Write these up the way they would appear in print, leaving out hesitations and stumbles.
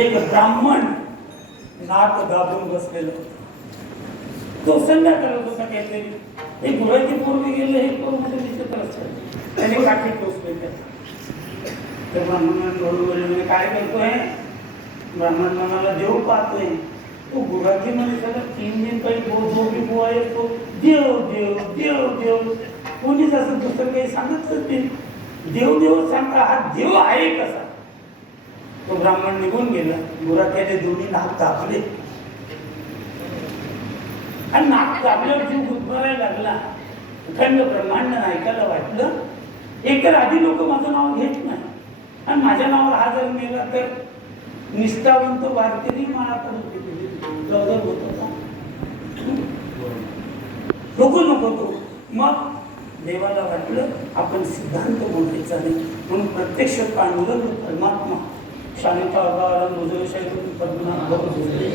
एक ब्राह्मण नाक दाबून बसलेलं. तो संध्या करत होता काहीतरी. एक गुराची पोरगी गेले हे पोरमध्ये दिसत असत. त्याने काठी टोचले. तर ब्राह्मणाने बरोबर काय करतोय. ब्राह्मण म्हणाला देव पाहतोय. तो गुराची मध्ये सगळं 3 दिन काही जो बी बुवा येतो देव देव देव देव. कोणीच असं दुसरं काही सांगतच नाही. देव देव सांगता हा देव आहे कसा. तो ब्राह्मण निघून गेला. गुराख्याने दोन्ही नाक दाबले आणि नाक दाबल्यावर जीव गुदमरायला लागला. अखंड ब्रह्मांड ऐकायला वाटलं. एकतर आधी लोक माझं नाव घेत नाही आणि माझ्या नावावर हा जर मेला तर निष्ठावंत वारकरी मला लवकर होत होता. नको तो. मग देवाला वाटलं आपण सिद्धांत बोलायचा नाही म्हणून प्रत्यक्ष पांडुरंग परमात्मा शांताकार मुजशय पद्मनाभ भगवते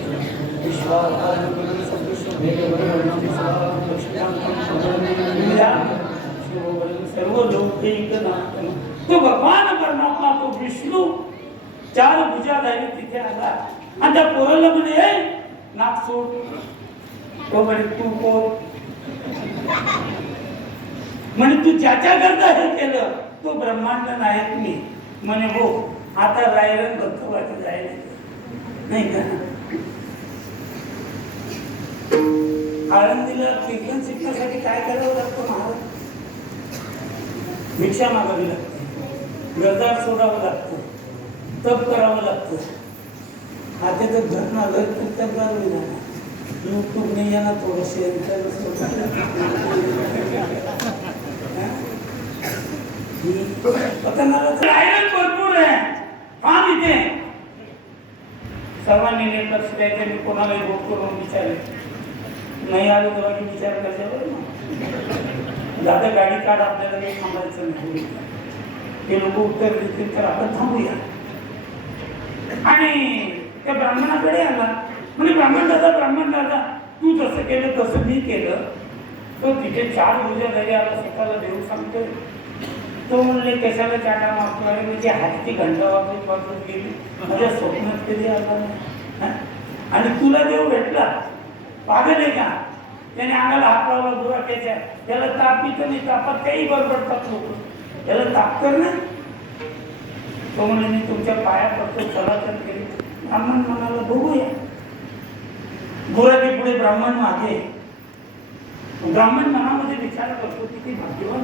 विश्वाधार सर्व लोकैकनाथ तो भगवान परमात्मा तो विष्णू 4 भुजाधारी तिथे आला आणि त्या पोराला म्हणे नाक सोड. तो म्हणे तू कोण. म्हणे तू ज्याच्या करता हे केलं तो ब्रह्मांड नायक मी. म्हणे हो आता रायरन भक्त वाटत जायला नाही का. आळंदीला कीर्तन शिकण्यासाठी काय करावं लागतं महाराज. भिक्षा मागावी लागते. गरजार सोडावं लागतं. तप करावं लागतं. आता तर घर ना घर कीर्तन करावं लागतं. यूट्यूब नाही आहे ना थोडंसे भरपूर आहे. हा तिथे सर्वांनी लक्ष द्यायचं. मी कोणालाही बोट करून विचारेल. नाही आलं तेव्हा की विचार कशावर ना दादा गाडी काढ आपल्याला काही थांबायचं नाही. ते लोक उत्तर देतील तर आपण थांबूया. आणि त्या ब्राह्मणाकडे आला. म्हणजे ब्राह्मण दादा तू जसं केलं तसं मी केलं. तो तिथे 4 भुजाधारी आला स्वतःला देऊ सांगतोय. तो म्हणले कशाला चाटा मारतो. म्हणजे हातची घंटा वाजून गेली. माझ्या स्वप्नात कधी आला नाही. आणि तुला देव भेटला पागल आहे का. त्याने अंगाला हात लावला गुराख्याच्या. त्याला ताप पितं नाही. तापात काही बडबडतात लोक. त्याला ताप कर ना. तो म्हणे मी तुमच्या पाया पडतो चला तर केली. ब्राह्मण म्हणाला बघूया. गुराखी पुढे ब्राह्मण मागे. ब्राह्मण मनामध्ये विचार करतो किती भाग्यवान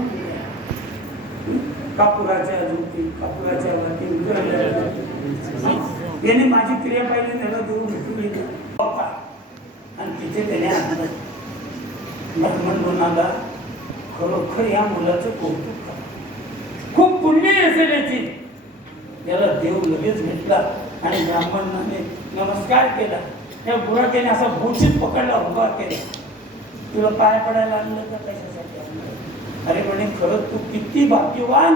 कापुराच्या झोपी कापुराच्या वाटी याने माझी क्रिया पाहिली. त्याला देऊ भेटून आणि तिथे त्याने आणलं. ब्राह्मण म्हणाला खरोखर या मुलाचं कौतुक करा. खूप पुण्य असेल याची. त्याला देव लगेच भेटला आणि ब्राह्मणाने नमस्कार केला. त्या गुराख्याने असा भूषित पकडला उभा केला. तुला पाय पडायला आणलं का कशासाठी आणलं. अरे म्हणे खरंच तू किती भाग्यवान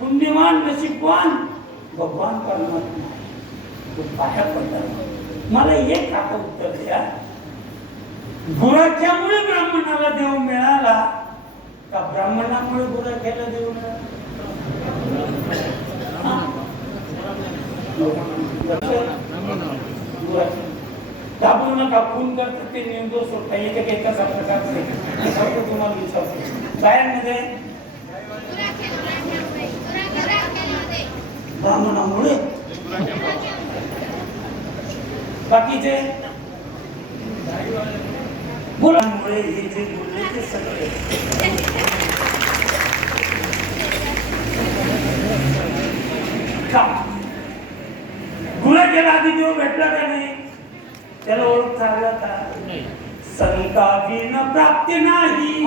पुण्यवान नशीबवान भगवान परमात्मा. तू पाया पडला. मला एक आता उत्तर द्या. गुराख्यामुळे ब्राह्मणाला देव मिळाला का ब्राह्मणामुळे गुराख्याला देव मिळाला. दाबू नका. फोन करतात ते निर्दोष होता. एक असा प्रकारचे तुम्हाला विचारतो. बायांमध्ये ब्राह्मणामुळे बाकीचे मुलांमुळे हे जे बोलले ते सगळे गुराख्याला आधी देव भेटला का नाही. त्याला ओळख झाला का. संता बिन प्राप्ती नाही.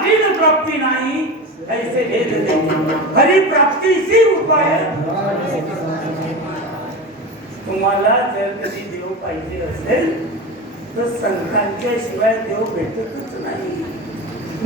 हीन प्राप्ती नाही ऐसे भेद देखे हरी प्राप्तीची उपाय तुम्हाला जर कधी देव पाहिजे असेल तर संतांच्या शिवाय देव भेटतच नाही